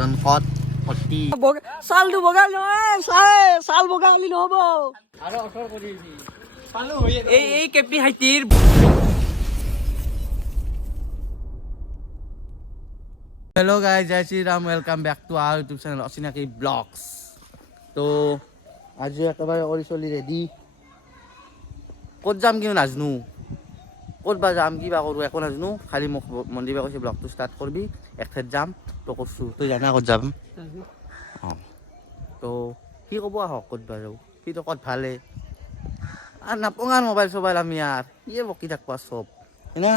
মদন কত অতি চালটো বগা নহয় চাল বগা হলি নহব আৰু অঠৰ কৰি চালু হৈ এই কেপি হাইতিৰ हेलो गाइस जय Shri Ram welcome back to our YouTube channel असिनाकी ब्लॉग्स तो आज একেবাৰে কৰি চলি ৰেডি ক'ত যাম কি নাজনো ক'ত বা যাম কি বা কৰোঁ একো নাজনো খালি মোক মন্দিৰ বা কৈছে ব্লগটো ষ্টাৰ্ট কৰিবি এক ঠাইত যাম তো কৈছোঁ তই জানা ক'ত যাম অঁ তো সি ক'ব আহক ক'ত বা যাওঁ সিটো ক'ত ভালে আর নাপঙার মোবাইল সোবাইল আমি আর ইয়ে বকি থাকবা সব না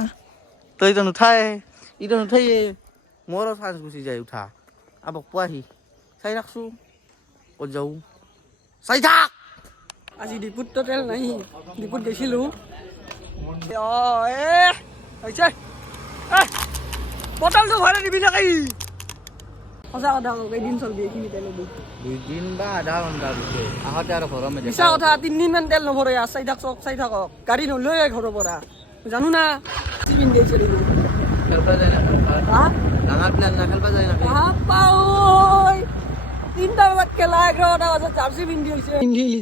তই তো নুঠায় ইটো নুঠাইয়ে মোৰো চান্স গুচি যায় উঠা আবক পোৱাহি চাই ৰাখছোঁ ক'ত যাওঁ চাই থাক আজি ডিপুত তো তেল নাই ডিপুত গৈছিলো বটলটো ভৰাই দিবি নাকি সঁচা কথা কেইদিন চলবি এইখিনি তেল দুইদিন বা আধা ঘণ্টা দিছে আহোঁতে আৰু ঘৰৰ মিছা কথা 3 দিন মান তেল নভৰে চাই থাকক গাড়ী নলৈ ঘৰৰ পৰা জানো না কি পিন্ধি আহিছে খেলবা যায় না ডাঙৰ প্লেন না খেলবা যায় না তিনটা বজাত খেলা 11টা বজাত জাৰ্চি পিন্ধি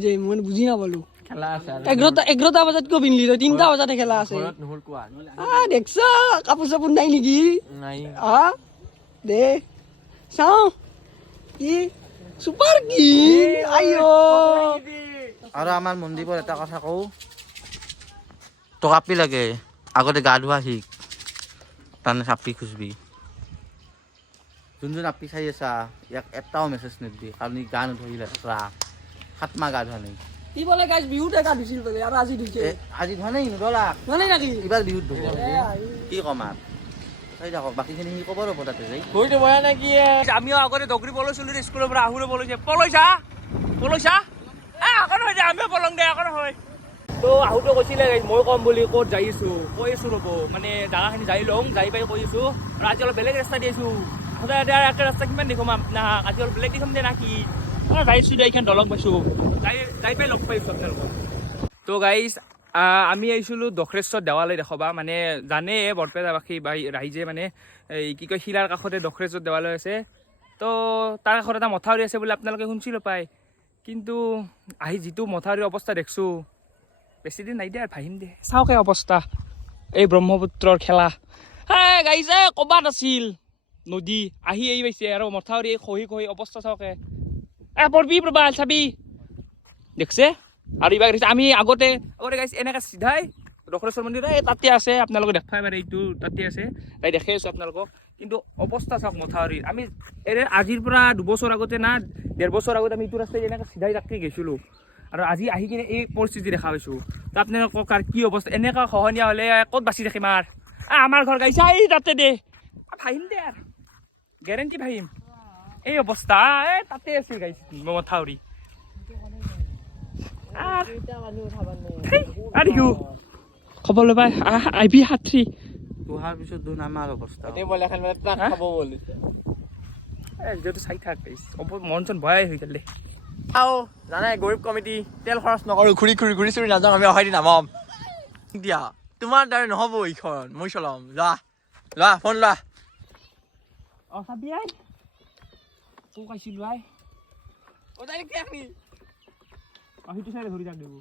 যে মই বুজি নাপালো খেলা আছে 11টা বজাত কিয় পিন্ধলি তই 3টা বজাতে খেলা আছে ঘৰত নহল কোৱা দেখছ কাপোৰ চাপোৰ নাই নেকি নাই দে চাওঁ কি সুপাৰ কি আইঅ আৰু আমাৰ মন্দিৰৰ এটা কথা কওঁ তো কাপি লাগে আগতে গা ধোৱা শিক তাৰমানে চাপি খুচবি যোন আপি চাই আছা ইয়াক এটাও মেছেজ নিদিবি কাৰণ ই গা নধৰি লেতেৰা 7 মাহ গা ধোৱা নাই কি বলে গাইজ বিহুতে গা ধুইছিল বোলে আৰু আজি ধুইছে আজি ধোৱা নাই নধৰা মানে নাকি এইবাৰ বিহুত ধুব কি কম আৰু চাই থাকক বাকীখিনি সি ক'ব ৰ'ব তাতে যাই হৈ দিব নেকি আমিও আগতে দগৰি পলৈছিলো স্কুলৰ পৰা আহুৰে পলৈছা আগত হয় আমিও পলং দে আগত হয় তো আহুতো কৈছিলে মই কম বুলি ক'ত যাই আছো ৰ'ব মানে জাগাখিনি যাই লওঁ যাই পাই কৈ আছো আৰু আজি অলপ বেলেগ ৰাস্তা দি আছো সদায় একটা ৰাস্তা কিমান দেখোম আপোনাক আজি অলপ বেলেগ দেখাম দে নাকি যাইছোঁ দে এইখন দলং পাইছোঁ যাই পাই লগ পাইছোঁ আপোনালোকক তো গাইজ আমি আহিছিলোঁ দখৰেশ্বৰ দেৱালয় দেখাবা মানে জানে বৰপেটাবাসী বা ৰাইজে মানে এই কি কয় শিলাৰ কাষতে দখৰেশ্বৰ দেৱালয় আছে তো তাৰ কাষত এটা মথাউৰি আছে বুলি আপোনালোকে শুনিছিলোঁ পায় কিন্তু আহি যিটো মথাউৰিৰ অৱস্থা দেখিছোঁ বেছিদিন নাই দে আৰু ভাহিম দে চাওকে অৱস্থা এই ব্ৰহ্মপুত্ৰৰ খেলা গাইজ ক'বাত আছিল নদী আহি পাইছে আৰু মথাউৰি খহি অৱস্থা চাওকে পঢ়বি প্ৰবাল চাবি দেখছে আৰু এইবাৰ আমি আগতে গাইছে এনেকৈ চিধাই দখৰেশ্বৰ মন্দিৰ তাতে আছে আপোনালোকে দেখাই পাৰে এইটো তাতে আছে তাই দেখাই আছোঁ আপোনালোকক কিন্তু অৱস্থা চাওক মথাউৰিৰ আমি আজিৰ পৰা 2 বছৰ আগতে না 1.5 বছৰ আগতে আমি এইটো ৰাস্তাই এনেকৈ চিধাই তাকে গৈছিলোঁ আৰু আজি আহি কিনে এই পৰিস্থিতি দেখা পাইছোঁ তো আপোনালোকক আৰু কি অৱস্থা এনেকুৱা খহনীয়া হ'লে ক'ত বাচি থাকিম আৰু আমাৰ ঘৰ গাইছে এই তাতে দে ভাহিম দে আৰু গেৰেণ্টি ভাহিম এই অৱস্থা তাতে আছিল গাইছে মথাউৰি খবৰ ল'বা আহিবি হাতী তোহাৰ পিছত দুন আমাৰ অৱস্থা যিহেতু চাই থাক মন চন ভয়াই হৈ গ'ল দে জানাই গৰীব কমিটি তেল খৰচ নকৰোঁ ঘূৰি চুৰি নাযাওঁ আমি অহাই দিন নামাম দিয়া তোমাৰ দ্বাৰা নহ'ব এইখন মই চলাম লোৱা ফোন লোৱা চাবি আই তোক আহিছিলোঁ আই সেইটো চাইডে ধৰি যাক দিব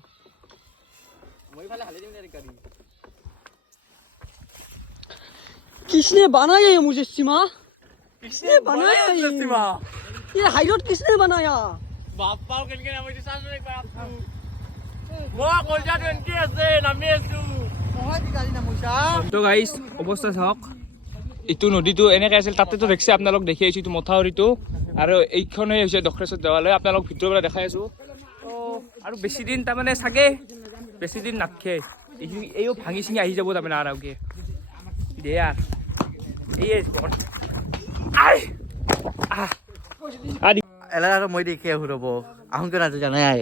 মই ফালে হালি দিম গাড়ী किसने बनाया ये मुजस्सिमा किसने बनाया ये हाईरोड किसने बनाया बापा केनके नाम होइছে সাজু একবার আপু মই কলজা 20 আছে নামি আছো নহয় দি গাড়ী নামুছা তো গাইস অৱস্থা চাওক ইটো নদীটো এনেকৈ আছিল তাতেতো দেখিছে আপোনালোক দেখি আহিছোঁ এইটো মথাউৰিটো আৰু এইখনেই হৈছে দখৰেশ্বৰ দেৱালয় আপোনালোক ভিতৰৰ পৰা দেখাই আছোঁ আৰু বেছি দিন তাৰমানে চাগে বেছি দিন নাথাকে এইও ভাঙি চিঙি আহি যাব তাৰমানে আৰু আগে দে আৰু এলা আৰু মই দেখি আহোঁ ৰ'ব আহোঁকে নাজো জানাই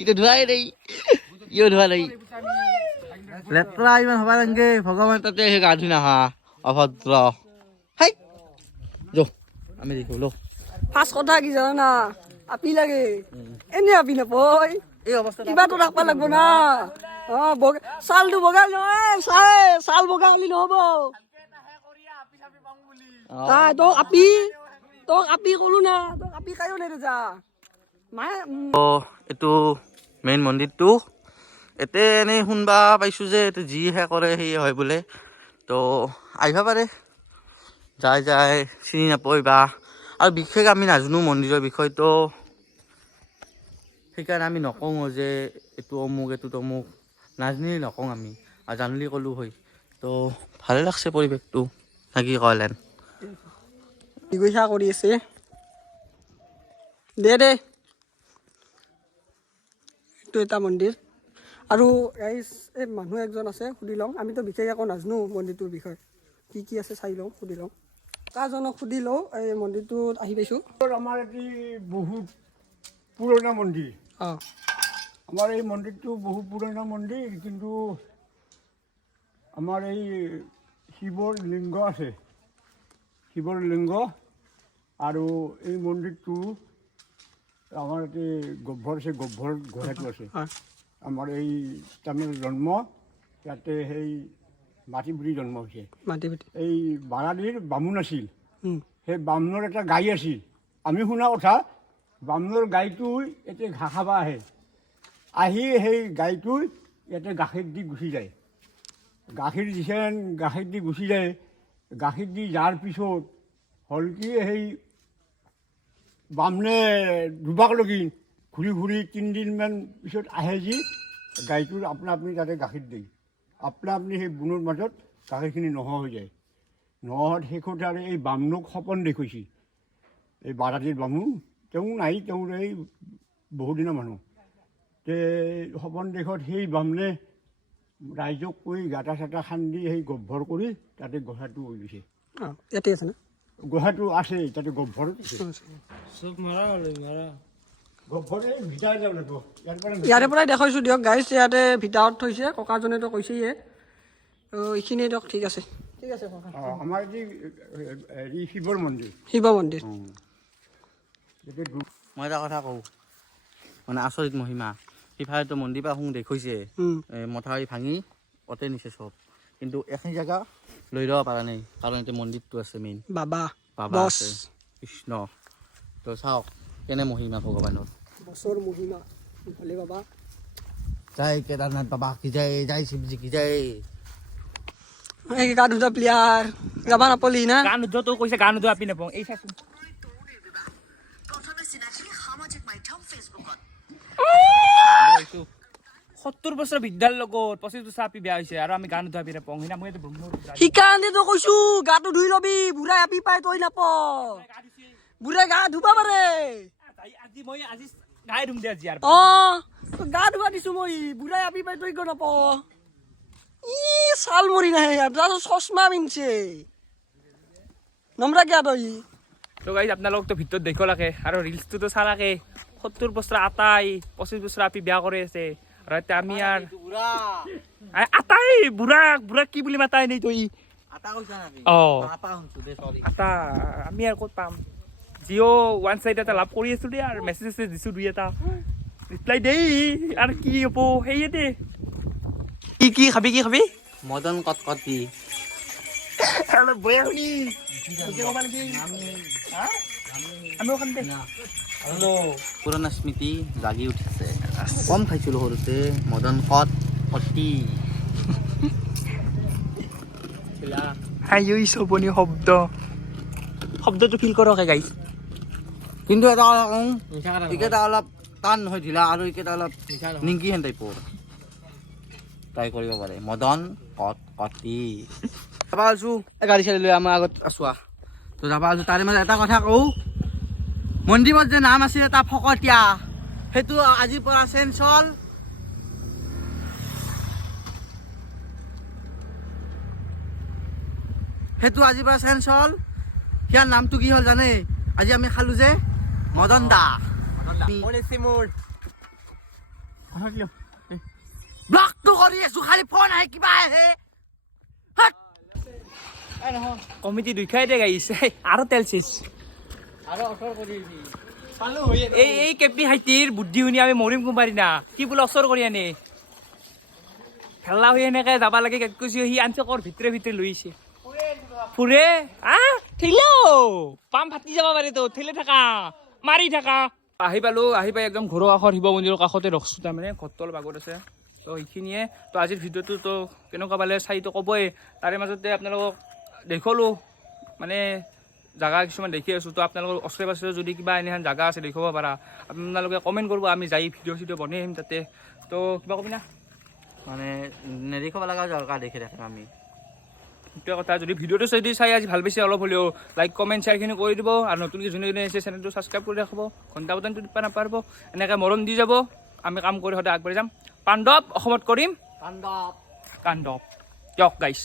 ইটো ধোৱাই নাই ইও ধোৱা নাই লেতেৰা ইমান হ'ব নালাগে ভগৱান তাতে সেই গা ধুই নাহা অভদ্ৰ হাই যো আমি দেখো লো ফাৰ্ষ্ট কথা কি জানা না আপি লাগে এনে আপি নাপয় এই অৱস্থা কিবাটো ৰাখবা লাগব না চালটো বগা নহয় চাল বগা হলি নহ'ব তোক আপি কলো না তোক আপি কায়ো নাই যা মায়ে এইটো মেইন মন্দিৰটো এতে এনেই শুনবা পাইছোঁ যে এইটো যিহে কৰে সেয়ে হয় বোলে তো আহিব পাৰে যাই চিনি নাপায় বা আৰু বিশেষ আমি নাজানো মন্দিৰৰ বিষয়টো সেইকাৰণে আমি নকওঁ যে এইটো অমুক এইটো তমুক নাজানিলে নকওঁ আমি আৰু জানিলে ক'লো হয় তো ভালে লাগছে পৰিৱেশটো থাকি কলেন চিকিৎসা কৰি আছে দে এইটো এটা মন্দিৰ আৰু এই মানুহ একজন আছে সুধি লওঁ আমিতো বিশেষ একো নাজানো মন্দিৰটোৰ বিষয়ে কি আছে চাই লওঁ সুধি লওঁ কাজনক সুধি লওঁ এই মন্দিৰটোত আহি পাইছোঁ আমাৰ এটি বহুত পুৰণা মন্দিৰ অঁ আমাৰ এই মন্দিৰটো বহুত পুৰণা মন্দিৰ কিন্তু আমাৰ এই শিৱৰ লিংগ আছে শিৱৰ লিংগ আৰু এই মন্দিৰটো আমাৰ এটি গহ্বৰ আছে গহ্বৰ গুহাটো আছে হয় আমাৰ এই তাৰমানে জন্ম ইয়াতে সেই মাটিবুৰি জন্ম হৈছে মাটি পিটি এই বাৰাদিৰ বামুণ আছিল সেই বামুণৰ এটা গাই আছিল আমি শুনা কথা বামুণৰ গাইটোই ইয়াতে ঘাঁহ খাব আহি সেই গাইটোই ইয়াতে গাখীৰ দি গুচি যায় গাখীৰ দি গুচি যায় গাখীৰ দি যোৱাৰ পিছত হ'ল কি সেই বামুণে দুবাক লগি ঘূৰি 3 দিনমান পিছত আহে যি গাইটোৰ আপনা আপুনি তাতে গাখীৰ দিয়ে আপনা আপুনি সেই বুনৰ মাজত গাখীৰখিনি নোহোৱা হৈ যায় নোহোৱাত শেষত আৰু এই বামুণক সপোন দেখুৱাইছে এই বাৰাদিৰ বামুণ তেওঁ নাই তেওঁৰ এই বহুদিনৰ মানুহ তে সপোন দেখত সেই বামুণে ৰাইজক কৈ গাঁটা চাটা খান্দি সেই গহ্বৰ কৰি তাতে গুহাটো হৈ গৈছে অঁ ইয়াতে আছে না গুহাটো আছে তাতে গহ্বৰত আছে গহ্বৰে ভিতাই যাব লাগিব ইয়াৰে পৰাই দেখাইছোঁ দিয়ক গাইছ ইয়াতে ভিতৰত থৈছে ককাজনেতো কৈছেয়ে এইখিনিয়ে দিয়ক ঠিক আছে ককা আমাৰ যি হেৰি শিৱৰ মন্দিৰ শিৱ মন্দিৰ মই এটা কথা কওঁ মানে আচৰিত মহিমা সিফালেতো মন্দিৰ পৰা শুং দেখুৱাইছে মথাউৰি ভাঙি অতে নিছে চব কিন্তু এখিনি জেগা লৈ ল'ব পৰা নাই কাৰণ এতিয়া মন্দিৰটো আছে মেইন বাবা আছে কৃষ্ণ তো চাওক কেনে মহিমা ভগৱানৰ বছৰ মহিমা ভলে বাবা জয় কেদাৰনাথ বাবা কি জয় শিৱজী কি জয় এই গা ধুটা প্লেয়াৰ যাবা নাপালি না গান উদ্ধ তো কৈছে গান উদ্ধ আপি নাপাওঁ এই চাচোন প্ৰথমে চিনাকি সামাজিক মাধ্যম ফেচবুকত 70 বছৰ বিদ্যাৰ লগত 25 বছৰ আপি বেয়া হৈছে আৰু আমি গান উদ্ধ আপি নাপাওঁ সিনা মই শিকান্দি তো কৈছো গাটো ধুই লবি বুঢ়াই আপি পাই তই নাপাওঁ বুঢ়াই গা ধুবা পাৰে আজি গাই ধুম দে আজি আৰু গা ধুবা দিছো মই বুঢ়াই আপি পাই তই কিয় নাপাওঁ চাল মৰি নাহে চশমা পিন্ধছে নমৰা কিয় তই তো গাইজ আপোনালোকতো ভিতৰত দেখিব লাগে আৰু ৰিলচটোতো চালাকে 70 বছৰ আটাই 25 বছৰ আপি বেয়া কৰি আছে আৰু এতিয়া আমি আৰু আটাই বুঢ়া কি বুলি মাতাই নাই তই আটা আমি আৰু ক'ত পাম জিঅ' ওৱান চাইড এটা লাভ কৰি আছো দে আৰু মেছেজ দিছো দুই এটা ৰিপ্লাই দেই আৰু কি হ'ব সেয়ে দে কি খাবি মদন কটকটি পুৰণা স্মৃতি জাগি উঠিছে কম খাইছিলোঁ সৰুতে মদন কটকটি চবনি শব্দটো ফিল কৰক গাইজ কিন্তু এটা কথা কওঁ এইকেইটা অলপ টান নহয় ঢিলা আৰু এইকেইটা অলপ নিংকি হেন টাইপৰ ট্ৰাই কৰিব পাৰে মদন কটকটি যাবা আছোঁ গাড়ী চাড়ী লৈ আমাৰ আগত আছোৱা তো যাবা আছোঁ তাৰে মাজত এটা কথা কওঁ মন্দিৰত যে নাম আছিল এটা ফকতীয়া সেইটো আজিৰ পৰা চেঞ্জ হ'ল সিয়াৰ নামটো কি হ'ল জানে আজি আমি খালোঁ যে মদন দা ব্লগটো কৰি আছোঁ খালি ফোন আহে কিবা আহে কমিটি দুখাই দে গাইছে আৰু তেল চিজ এই কেপনি হাইটিৰ বুদ্ধি শুনি আমি মৰিম কোনবাৰি না কি বোলে অচৰ কৰি আনে খেলা হৈ এনেকে যাবা লাগে কৈছো সি আনছে কৰ ভিতৰে লৈ আহিছে ফুৰে ঠেলো পাম ফাটি যাব পাৰে তো ঠেলে থাকা মাৰি থাকা আহি পাই একদম ঘৰৰ কাষত শিৱ মন্দিৰৰ কাষতে ৰখছোঁ তাৰমানে ঘৰটো অলপ আগত আছে তো সেইখিনিয়ে তো আজিৰ ভিডিঅ'টো তো কেনেকুৱা পালে চাইতো ক'বই তাৰে মাজতে আপোনালোকক দেখুৱালোঁ মানে জাগা কিছুমান দেখি আছোঁ তো আপোনালোকৰ ওচৰে পাঁজৰে যদি কিবা এনেহেন জাগা আছে দেখুৱাব পাৰা আপোনালোকে কমেণ্ট কৰিব আমি যাই ভিডিঅ' চিডিঅ' বনাই আহিম তাতে তো কিবা কবি না মানে নেদেখাব লগা জাগা দেখি থাকিম আমি সেইটোৱে কথা যদি ভিডিঅ'টো যদি চাই আজি ভাল পাইছে অলপ হ'লেও লাইক কমেণ্ট শ্বেয়াৰখিনি কৰি দিব আৰু নতুনকৈ যোনে যোনে আহিছে চেনেলটো ছাবস্ক্ৰাইব কৰি ৰাখিব ঘণ্টা বটনটো টিপা নাপাৰিব এনেকৈ মৰম দি যাব আমি কাম কৰি সদায় আগবাঢ়ি যাম পাণ্ডৱ অসমত কৰিম কাণ্ডৱ দিয়ক গাইছ